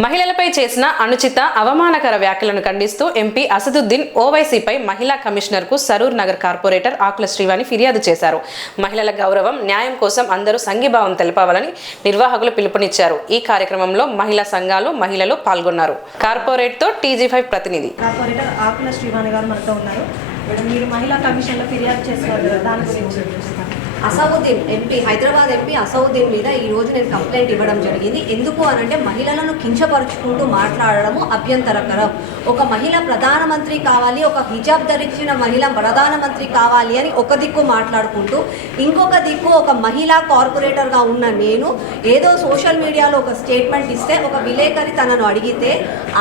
మహిళలపై చేసిన అనుచిత అవమానకర వ్యాఖ్యలను ఖండిస్తూ ఎంపీ అసదుద్దీన్ ఓవైసీపై మహిళా కమిషనర్కు సరూర్ నగర్ కార్పొరేటర్ ఆకుల శ్రీవాణి ఫిర్యాదు చేశారు. మహిళల గౌరవం న్యాయం కోసం అందరూ సంఘీభావం తెలపాలని నిర్వాహకులు పిలుపునిచ్చారు. ఈ కార్యక్రమంలో మహిళా సంఘాలు మహిళలు పాల్గొన్నారు. కార్పొరేట్తో టీజీ ఫైవ్ ప్రతినిధి. కార్పొరేటర్ ఆకుల శ్రీవాణి గారు మనతో ఉన్నారు. మేడం మీరు మహిళా కమిషన్లో ఫిర్యాదు చేస్తున్నారు దాని గురించి అసౌద్దీన్ ఎంపీ హైదరాబాద్ ఎంపీ అసౌద్దీన్ మీద ఈ రోజు నేను కంప్లైంట్ ఇవ్వడం జరిగింది. ఎందుకు అనంటే మహిళలను కించపరుచుకుంటూ మాట్లాడడము అభ్యంతరకరం. ఒక మహిళ ప్రధానమంత్రి కావాలి ఒక హిజాబ్ ధరించిన మహిళ ప్రధానమంత్రి కావాలి అని ఒక దిక్కు మాట్లాడుకుంటూ ఇంకొక దిక్కు ఒక మహిళా కార్పొరేటర్గా ఉన్న నేను ఏదో సోషల్ మీడియాలో ఒక స్టేట్మెంట్ ఇస్తే ఒక విలేకరి తనను అడిగితే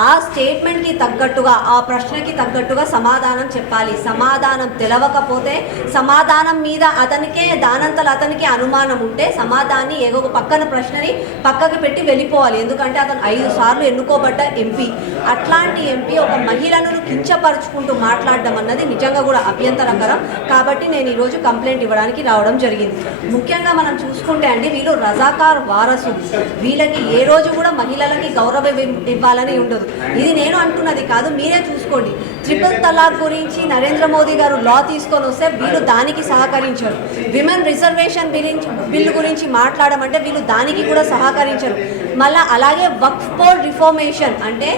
ఆ స్టేట్మెంట్కి తగ్గట్టుగా ఆ ప్రశ్నకి తగ్గట్టుగా సమాధానం చెప్పాలి. సమాధానం తెలవకపోతే సమాధానం మీద అతనికే దానంతలు అతనికి అనుమానం ఉంటే సమాధాన్ని ఏదో ఒక పక్కన ప్రశ్నని పక్కకు పెట్టి వెళ్ళిపోవాలి. ఎందుకంటే అతను ఐదు సార్లు ఎన్నుకోబడ్డ ఎంపీ. అట్లాంటి ఎంపీ ఒక మహిళను కించపరుచుకుంటూ మాట్లాడడం అన్నది నిజంగా కూడా అభ్యంతరకరం. కాబట్టి నేను ఈరోజు కంప్లైంట్ ఇవ్వడానికి రావడం జరిగింది. ముఖ్యంగా మనం చూసుకుంటే అండి వీళ్ళు రజాకార్ వారసు వీళ్ళకి ఏ రోజు కూడా మహిళలకి గౌరవం ఇవ్వాలని ఉండదు. ఇది నేను అంటున్నది కాదు మీరే చూసుకోండి. ట్రిపుల్ తలాక్ గురించి నరేంద్ర నరేంద్ర మోదీ గారు లా తీసుకొని వస్తే వీళ్ళు దానికి సహకరించరు. విమెన్ రిజర్వేషన్ గురించి బిల్లు గురించి మాట్లాడమంటే వీళ్ళు దానికి కూడా సహకరించరు. మళ్ళీ అలాగే వక్ఫ్ బోర్డ్ రిఫార్మేషన్ అంటే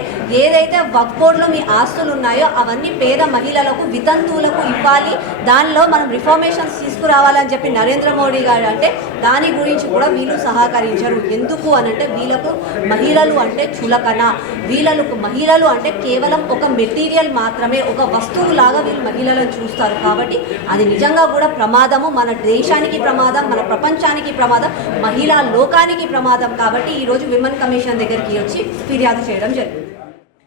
ఏదైతే వక్ఫ్ బోర్డులో మీ ఆస్తులు ఉన్నాయో అవన్నీ పేద మహిళలకు వితంతువులకు ఇవ్వాలి. దానిలో మనం రిఫార్మేషన్స్ తీసుకురావాలని చెప్పి నరేంద్ర మోడీ గారు అంటే దాని గురించి కూడా వీళ్ళు సహకరించరు. ఎందుకు అనంటే వీళ్ళకు మహిళలు అంటే చులకన. వీళ్ళకు మహిళలు అంటే కేవలం ఒక మెటీరియల్ మాత్రమే ఒక వస్తువులాగా వీళ్ళు మహిళలను చూస్తారు కాబట్టి అది నిజంగా కూడా ప్రమాదము. మన దేశానికి ప్రమాదం మన ప్రపంచానికి ప్రమాదం మహిళా లోకానికి ప్రమాదం కాబట్టి ఈరోజు విమెన్ కమిషన్ దగ్గరికి వచ్చి ఫిర్యాదు చేయడం జరిగింది.